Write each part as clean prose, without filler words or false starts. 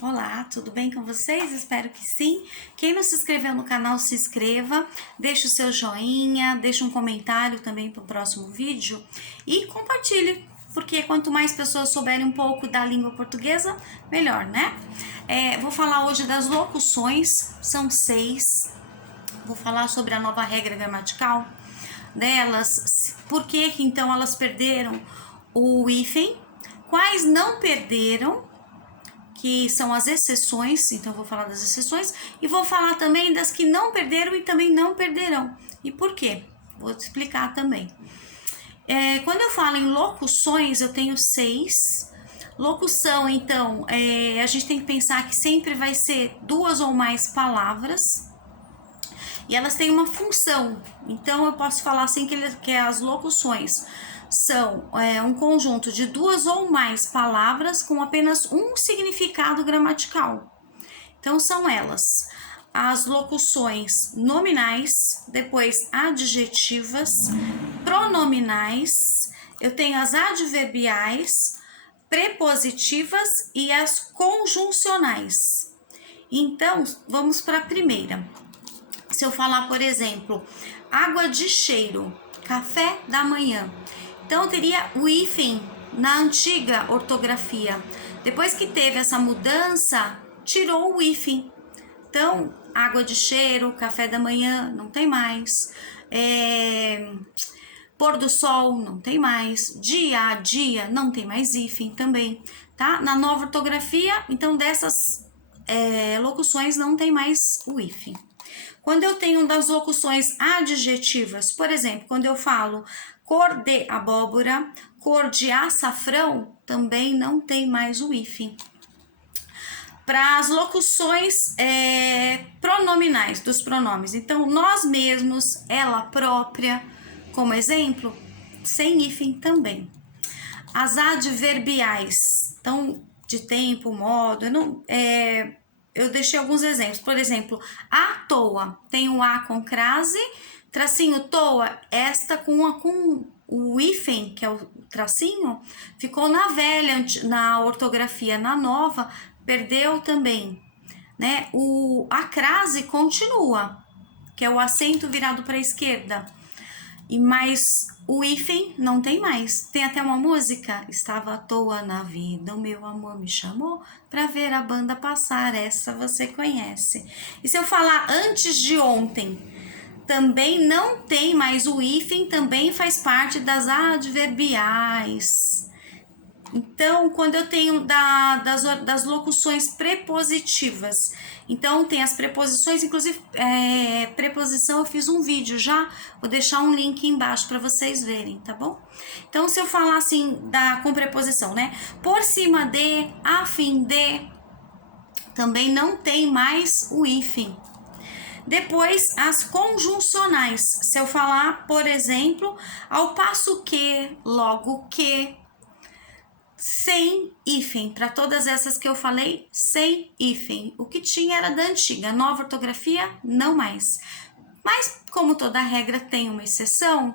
Olá, tudo bem com vocês? Espero que sim. Quem não se inscreveu no canal, se inscreva, deixe o seu joinha, deixe um comentário também para o próximo vídeo e compartilhe, porque quanto mais pessoas souberem um pouco da língua portuguesa, melhor, né? Vou falar hoje das locuções, são 6. Vou falar sobre a nova regra gramatical delas, por que então elas perderam o hífen, quais não perderam, que são as exceções, então vou falar das exceções, e vou falar também das que não perderam e também não perderão. E por quê? Vou te explicar também. Quando eu falo em locuções, eu tenho 6. Locução, então, a gente tem que pensar que sempre vai ser 2 ou mais palavras, e elas têm uma função. Então, eu posso falar assim que as locuções são um conjunto de 2 ou mais palavras com apenas um significado gramatical. Então, são elas: as locuções nominais, depois adjetivas, pronominais, eu tenho as adverbiais, prepositivas e as conjuncionais. Então, vamos para a primeira. Se eu falar, por exemplo, água de cheiro, café da manhã, então eu teria o hífen na antiga ortografia. Depois que teve essa mudança, tirou o hífen. Então, água de cheiro, café da manhã, não tem mais. Pôr do sol, não tem mais. Dia a dia, não tem mais hífen também, tá? Na nova ortografia, então dessas locuções não tem mais o hífen. Quando eu tenho das locuções adjetivas, por exemplo, quando eu falo cor de abóbora, cor de açafrão, também não tem mais o hífen. Para as locuções pronominais, dos pronomes, então nós mesmos, ela própria, como exemplo, sem hífen também. As adverbiais, então de tempo, modo, eu deixei alguns exemplos. Por exemplo, à toa, tem o a com crase, tracinho toa, esta com o hífen, que é o tracinho, ficou na velha, na ortografia. Na nova, perdeu também, né? A crase continua, que é o acento virado para a esquerda, mas o hífen não tem mais. Tem até uma música: estava à toa na vida, o meu amor me chamou pra ver a banda passar. Essa você conhece. E se eu falar antes de ontem, também não tem mais o hífen, também faz parte das adverbiais. Então, quando eu tenho das locuções prepositivas, então tem as preposições, inclusive preposição eu fiz um vídeo já, vou deixar um link embaixo para vocês verem, tá bom? Então, se eu falar assim com preposição, né? Por cima de, a fim de, também não tem mais o hífen. Depois, as conjuncionais. Se eu falar, por exemplo, ao passo que, logo que, sem hífen. Para todas essas que eu falei, sem hífen. O que tinha era da antiga, nova ortografia, não mais. Mas, como toda regra tem uma exceção,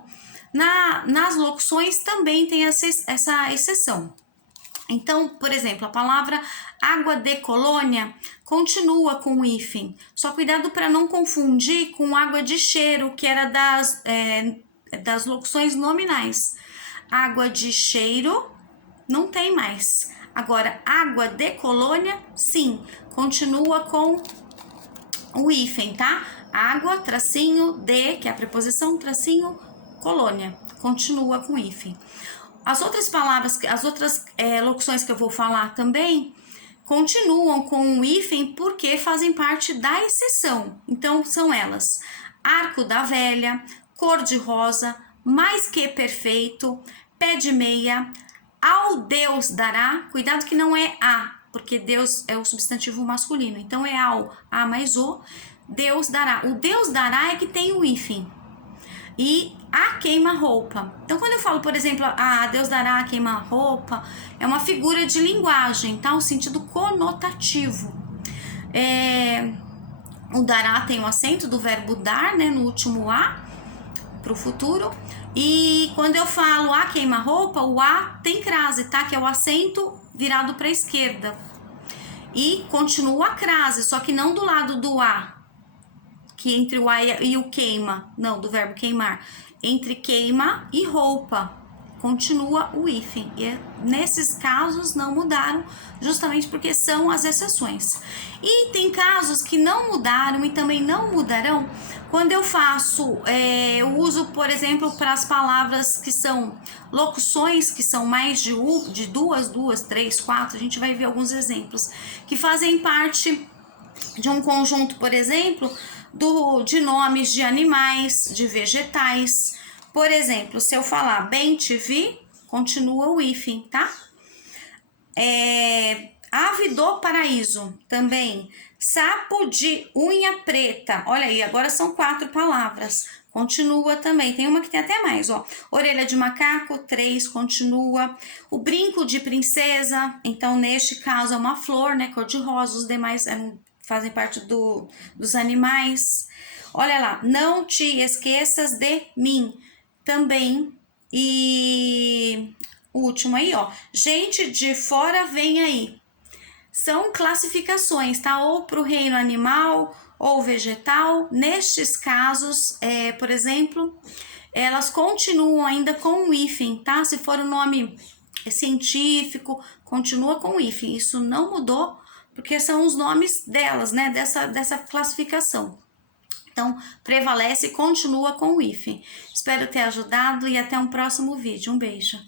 nas locuções também tem essa exceção. Então, por exemplo, a palavra água de colônia continua com o hífen. Só cuidado para não confundir com água de cheiro, que era das locuções nominais. Água de cheiro não tem mais. Agora, água de colônia, sim, continua com o hífen, tá? Água, tracinho, de, que é a preposição, tracinho, colônia, continua com hífen. As outras palavras, as outras locuções que eu vou falar também, continuam com o hífen porque fazem parte da exceção. Então, são elas: arco da velha, cor de rosa, mais que perfeito, pé de meia, ao Deus dará. Cuidado que não é a, porque Deus é o substantivo masculino, então é ao, a mais o, Deus dará. O Deus dará é que tem o hífen. E a queima-roupa. Então, quando eu falo, por exemplo, Deus dará a queima-roupa, é uma figura de linguagem, tá? Um sentido conotativo. O dará tem o acento do verbo dar, né? No último a, para o futuro. E quando eu falo a queima-roupa, o a tem crase, tá? Que é o acento virado para a esquerda. E continua a crase, só que não do lado do a, que entre o a e o queima, não, do verbo queimar. Entre queima e roupa, continua o hífen. E nesses casos não mudaram, justamente porque são as exceções. E tem casos que não mudaram e também não mudarão quando eu faço, eu uso, por exemplo, para as palavras que são locuções, que são mais de duas, três, quatro, a gente vai ver alguns exemplos, que fazem parte de um conjunto, por exemplo, de nomes de animais, de vegetais. Por exemplo, se eu falar bem te vi, continua o hífen, tá? Ave do paraíso, também. Sapo de unha preta. Olha aí, agora são 4 palavras. Continua também. Tem uma que tem até mais, ó. Orelha de macaco, 3, continua. O brinco de princesa, então neste caso é uma flor, né? Cor de rosa, os demais fazem parte dos animais. Olha lá, não te esqueças de mim, também. E o último aí, ó. Gente de fora vem aí. São classificações, tá? Ou para o reino animal ou vegetal. Nestes casos, por exemplo, elas continuam ainda com o hífen, tá? Se for o nome científico, continua com o hífen. Isso não mudou, porque são os nomes delas, né? Dessa classificação. Então, prevalece e continua com o hífen. Espero ter ajudado e até um próximo vídeo. Um beijo.